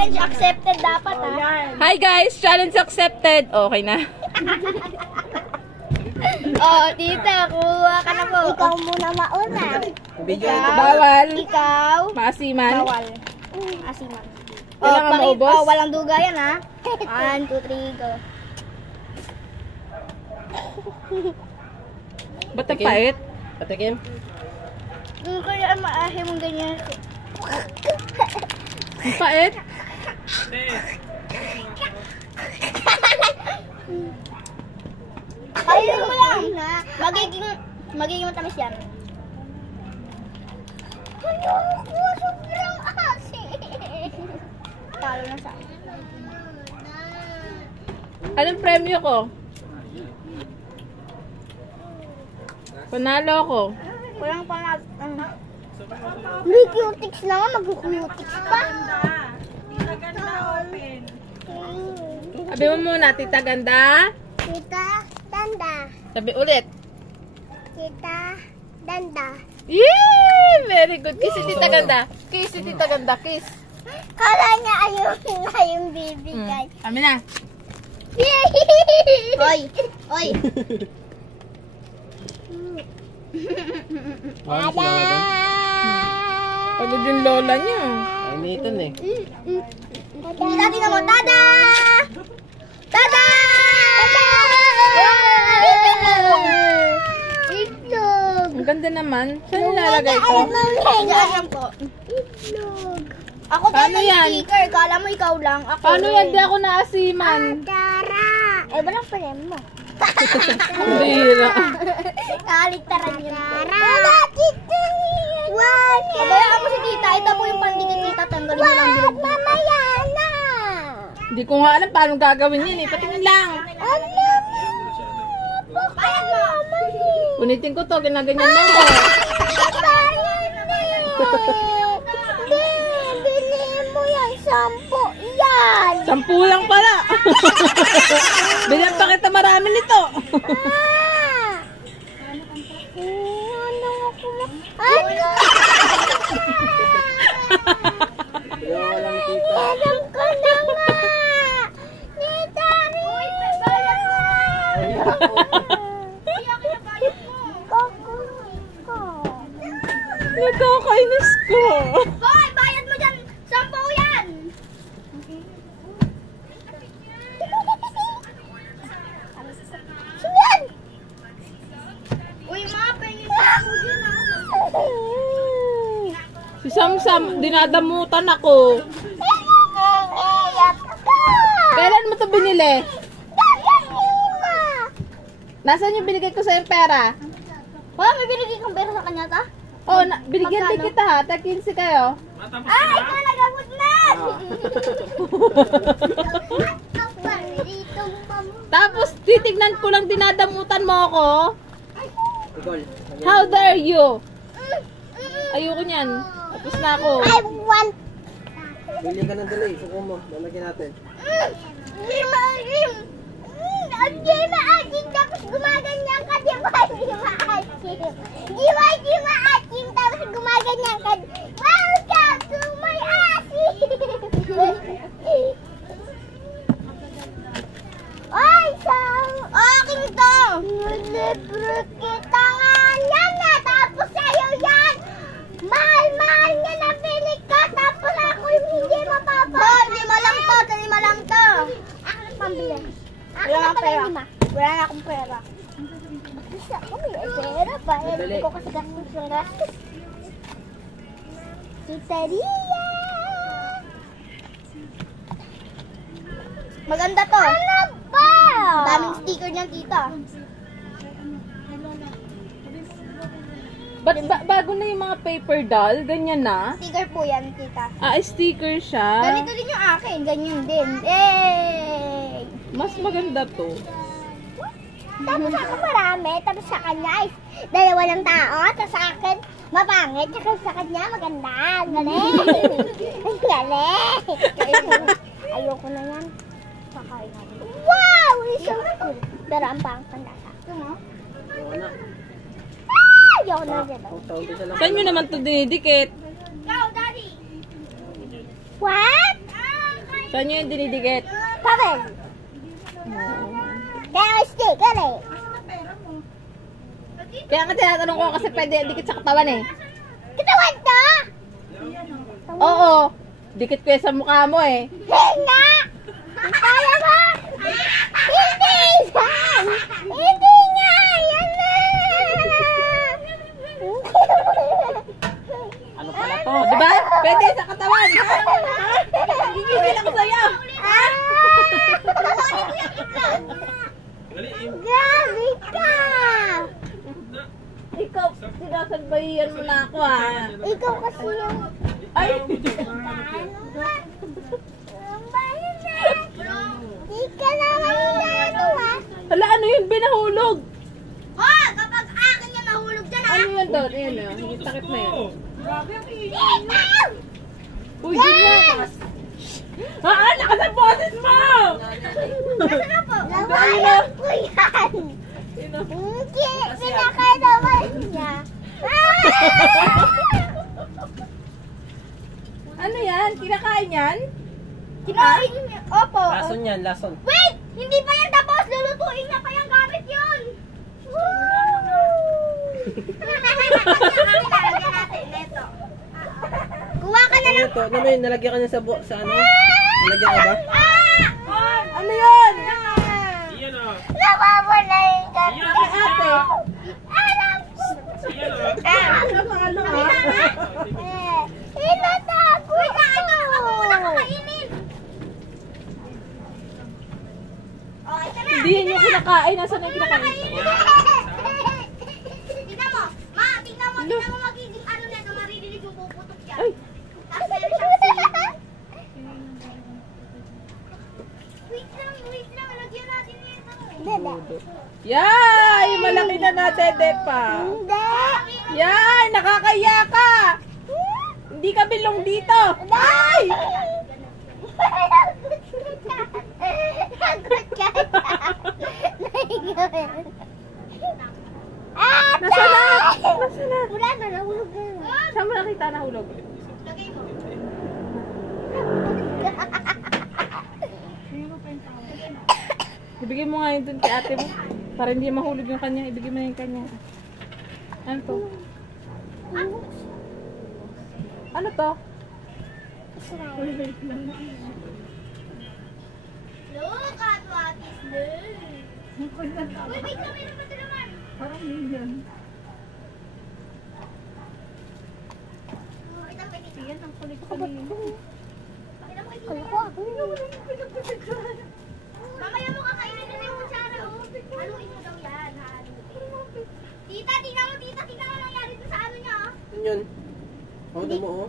Challenge accepted dapat ha. Hi guys, challenge accepted. Okay na. Oh, tita, kuha ka na po. Ikaw muna mauna. Bawal. Ikaw. Maasiman. Bawal. Asiman. Kailangan maubos? Oh, walang duga yan ha. 1, 2, 3, go. Ba't ang pait? Patikim? Kaya maahe mong ganyan. Ang pait? Kainin mo lang. Magiging matamis yan. Sobrang asin. Talo na sa akin. Anong premyo ko? Panalo ko. Walang panalo. May cutics na nga, mag-cutics pa. Tita Ganda, open. Sabi mo muna, Tita Ganda. Tita Danda. Sabi ulit. Tita Danda. Yay! Very good. Kiss si Tita Ganda. Kiss si Tita Ganda. Kiss. Kala niya ayun na yung bibigay. Kami na. Hoy! Hoy! Tada! Pagod yung lola niya. Ay, Nathan eh. Kita tingnan mo. Tada! Tada! Tada! Itlog! Ang ganda naman. Saan nilalagay ito? Alam ko. Itlog. Ako Paano din yan? ang sticker. Kala mo ikaw lang. Ako Paano yan? Di ako naasiman. Tara! Eh, walang pala mo. Bira. Kaliktaran yun. Tara! Tita! Pabayaan mo si tita. Ito po yung pandikit tita. Tanggalin mo lang bilog. Mamaya na! Hindi ko nga alam paano gagawin yun eh. Patingin lang. Bayad mo! Unitin ko to. Ginaganyan mo ko. Bili mo yan. 10 yan. 10 lang pala. Bilang pa kita marami nito. Ano? Walang tita. Alam ko na nga. Tita Nakakainis ko. Boy, bayad mo dyan. 10 yan. Sundan! Uy, ma, pengin ako dyan Si Samsam, dinadamutan ako. Kailan mo to binili? Nasaan yung binigay ko sa yung pera? Wala, may binigay kang pera sa kanya ta? Oh, binigyan din kita ha. Tag 15 kayo. Ay, ikaw nagamot na! Tapos titignan ko lang dinadamutan mo ako. Igol. How dare you? Ayoko niyan. Tapos na ako. I want... Bili ka ng dali. Suko mo. Lalagyan natin. Hindi maasin, tapos gumaganyan ka, di ba? Hindi maasin. Di maasin, tapos gumaganyan ka. Welcome to my asin! Ay, akin to! Libre kita nga yan na, tapos sa'yo yan! Mahal-mahal nga nabili ka, tapos ako yung hindi mapapagod. Lima lang to. Ako ang pambili. Wala na pera. Wala na akong pera. Kasi ako may pera pa. Hindi ko kasi gastos ng gastos. Pizzeria! Maganda to. Ano ba? Daming sticker niyan, tita. Ba't bago na yung mga paper doll? Ganyan na? Sticker po yan, tita. Sticker siya. Ganito din yung akin. Ganyan din. Hey! Mas maganda to. Tapos ako marami. Tapos sa kanya is 2 lang tao. Tapos sa akin mapangit. Tapos sa kanya maganda. Ang galing. Ang galing. Ayoko na yan. Kakain ako. Wow! It's so cool. Pero ang pangkandata. Ito mo? Oo na. Ayoko na dyan. Taon ko siya lang. Saan nyo naman to dinidikit? Go, Daddy! What? Saan nyo yung dinidikit? Papel. Kaya sticker eh. Kaya nga tinatanong ko kasi pwede dikit sa katawan eh. Katawan to? Oo. Dikit ko yan sa mukha mo eh. Hindi! Kaya mo? Hindi yan! Hindi nga! Yan na! Ano pala to? Diba? Pwede sa katawan. Gigigil ako sa'yo. Grabe ka! Ikaw, sinasadbayan mo na ako ah. Ikaw kasi yung... Ay! Di ka naman inaano ha? Hala, ano yun? Binahulog. Oh! Kapag akin yung nahulog dyan ha? Ano yun doon? Ayan o. Yung takip na yun. Ikaw! Uy, ganyan. Ah, lakas ang boses mo! Nasaan na po? Nawalan ko yan! Hindi, pinakalaman niya. Ano yan? Kinakain yan? Kinain niya. Opo. Lason yan, lason. Wait! Hindi pa yan tapos. Lulutuin niya pa yung gamit yun. Kuha ka na Ano lang. to? Ano mo yun? Nalagyan ka niya sa ano? Nalagyan ka ba? Ano yun? Nawawala yung gamit. Ate. Alam ko. Ano ano ah? Inatapos ko. Kainin. Oh, ito na. Hindi yan yung kinakain. Nasaan yung kinakain? Tingnan mo. Ma, tingnan mo magiging ano na ito. Maririnig yung puputok siya. Ay. Tapos meron siyang sili. Wait lang. Lagyan natin ito. Hindi. Yay! Malaki na natin pa. Hindi. Yay! Nakakaya ka! Hindi ka bilong dito. Ay! Lagot ka. Nasaan na? Nasaan na? Wala na, nahulog na. Saan mo nakita nahulog? Lagay mo. Ibigay mo nga yun dun kay ate mo. Para hindi mahulog yung kanya. Ibigay mo na yung kanya. Ano to? Ano to? Look at what is this. Uy, wait lang, meron pa ito naman. Parang million. Pakita mo kay Yan ang kulit ko niya. Pakita mo kay Mamaya mo kakainin na yung kutsara, oh. Haluin mo daw yan, haluin. Tita, tingnan mo nangyari dun sa ano niya, oh. Ano yun? Oh, damo oh.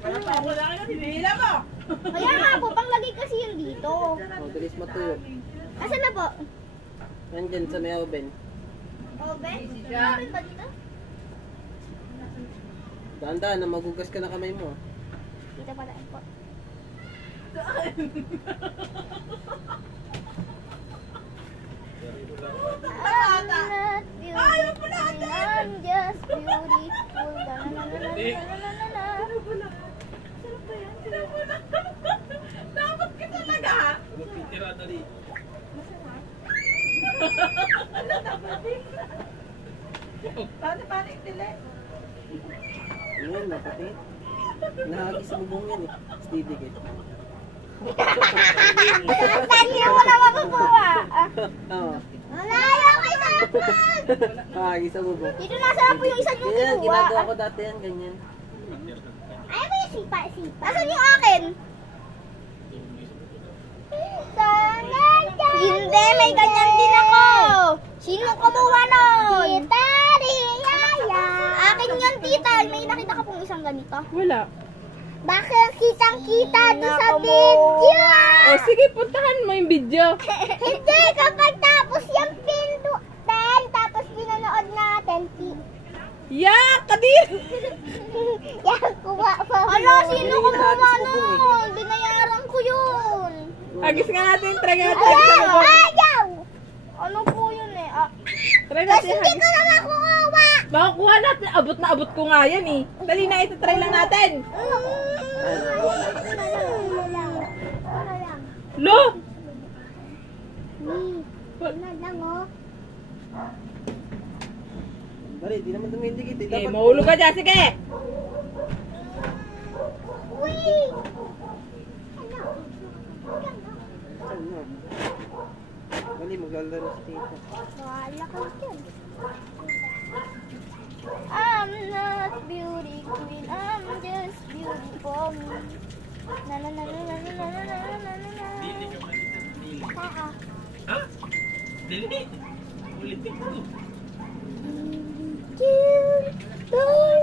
Wala pa, wala ka na, binila mo! Kaya nga po, panglagay kasi yun dito. Oh, bilis matuyo. Asan na po? Nandyan sa may oven. Oven? Oven ba dito? Dahan-dahan na magugas ka na kamay mo. Dito pala po. Ayaw po natin! I'm just beautiful. Dapat ka talaga ha? Tira, dali. Paano yung dili? Yun, napati. Nahagi sa bubong yan eh. Steady kit. Saan niyo mo na makukuha? Oo. Malayo kayo sa akin! Nahagi sa bubong. Dito nasa po yung isa yung Ganyan, kinuha. ginagawa ko dati yan, ganyan. Ay, may sipa. Asan yung akin? Hindi, may ganyan din ako. Sino kumuha nun? Tita Riyaya. Akin yun, tita. May nakita ka pong isang ganito. Wala. Bakit kitang-kita doon sa video? O sige, puntahan mo yung video. Hindi, kapag tapos yung pindutin, tapos pinanood natin, Yak! Kadir! yan, kuha pa. Ala, sino kumuha nun? Binayaran ko yun. Agis nga natin, try nga natin. Ayaw! Ayaw! Ano po yun eh? Try Kasi natin. hindi ko na makukuha. Makukuha natin. Abot na abot ko nga yan eh. Dali na, ito try lang natin. Lo! Na lang oh. Dali, di naman tumindikit. Eh. Okay, Dapat mahulog ka dyan. Sige! Uy! Ano? Dali, maglalaro si tita. Wala ka dyan. I'm not beauty queen, I'm just beautiful me. Na na na na na na na na na na na. Dili ka man. Dili. Ah, Ha? Dili. Ulitin ko. Boy.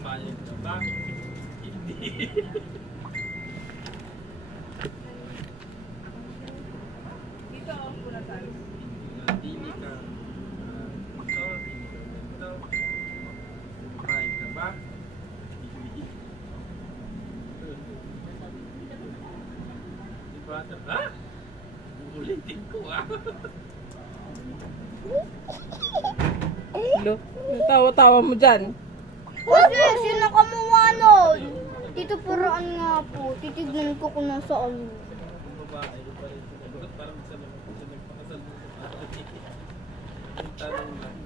Bayad ka ba? Hindi. Dito ako muna tayo. Dili ka. Ito, dili ka ganito. Bayad ka ba? Hindi. Di ba? Ha? Ulitin ko ah. Lo, tawa-tawa mo dyan. Kasi sino kamuha nun? Dito paraan nga po. Titignan ko kung nasaan. Ang babae, yung pa rin sinagot. Parang sa nagpakasal mo sa ate. Yung tanong lang.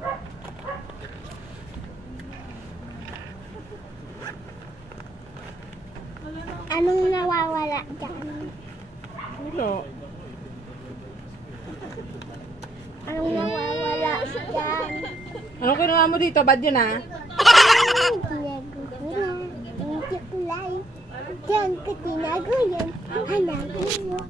Anong nawawala dyan? Lo. Anong nawawala dyan? Anong kinuha mo dito? Bad yun ah. Tinago ko na. Hindi ko lang. Diyan ka tinago yan. Hanapin mo.